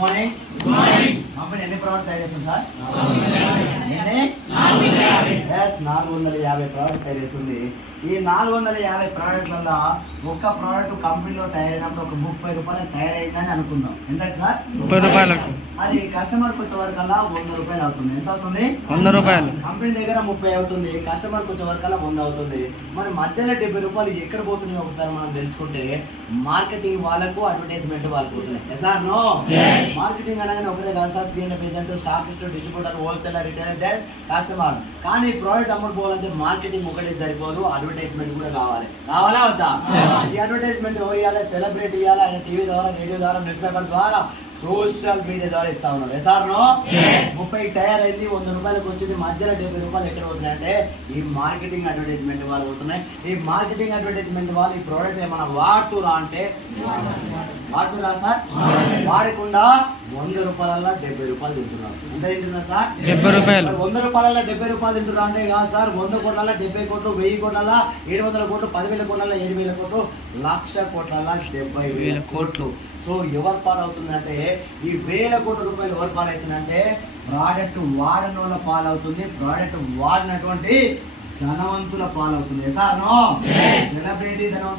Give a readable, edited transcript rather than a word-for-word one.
Morning. Company ఎన్ని product తయారు చేస్తుంది సార్? 450 ప్రోడక్ట్ తయారు చేస్తుంది. ఈ 450 ప్రోడక్ట్లలో ఒక్క ప్రోడక్ట్ కంపెనీలో తయారైనప్పుడు ఒక 30 రూపాయలు తయారైందని అనుకుందాం. ఎంత సార్? 30 రూపాయలకు. అది కస్టమర్ వచ్చే వరకల్లా 100 రూపాయలు అవుతుంది. ఎంత అవుతుంది? 100 రూపాయలు. కంపెనీ దగ్గర 30 అవుతుంది, కస్టమర్ వచ్చే వరకల్లా 100 అవుతుంది. మరి మధ్యలో 70 రూపాయలు ఎక్కడ పోతున్నాయి ఒకసారి మనం తెలుసుకుంటే మార్కెటింగ్ వాళ్ళకు, అడ్వర్టైజ్మెంట్ వాళ్ళకు పోతున్నాయి. సార్ నో మార్కెటింగ్ అనగానే ఒకటే కాదు sir, senior pageant, stockist, distributor, wholesaler, retailer, customer. కానీ ప్రోడక్ట్ అమ్ముకోవాలంటే మార్కెటింగ్ ఒకటే సరిపోదు, అడ్వర్టైజ్మెంట్ కూడా కావాలా వద్దా? ఈ అడ్వర్టైజ్మెంట్ ఎవరు ఇవ్వాలి? సెలబ్రిటీ ఇవ్వాలి. ఆయన టీవీ ద్వారా, రేడియో ద్వారా, న్యూస్ పేపర్ ద్వారా, సోషల్ మీడియా ద్వారా ఇస్తా ఉన్నారు. ఎసార్నో 30 తయారైంది, 100 రూపాయలకు వచ్చింది, మధ్యలో 70 రూపాయలు ఎక్కడ పోతున్నాయంటే ఈ మార్కెటింగ్ అడ్వర్టైజ్మెంట్ వాళ్ళు పోతున్నాయి. ఈ మార్కెటింగ్ అడ్వర్టైజ్మెంట్ వాళ్ళు ఈ ప్రోడక్ట్ ఏమైనా వాడుతురా అంటే వాడుతురా సార్? వాడకుండా 100 రూపాయల 70 రూపాయలు తింటున్నారు. ఎంత తింటున్నారు సార్? 70 రూపాయలు. 100 రూపాయల 70 రూపాయలు తింటున్నారు అంటే కాదు సార్, 100 కోట్ల 70 కోట్లు, 1000 కోట్ల 700 కోట్లు, 10,000 కోట్ల 7,000 కోట్లు, 1,00,000 కోట్ల 70,000 కోట్లు. సో ఎవరు పాలవుతుందంటే ఈ 1,000 కోట్ల రూపాయలు ఎవరు పాలవుతుందంటే ప్రోడక్ట్ వాడని వాళ్ళ పాలవుతుంది, ప్రోడక్ట్ వాడినటువంటి ధనవంతుల పాలవుతుంది. సార్ నో సెలబ్రిటీ ధనవంతులు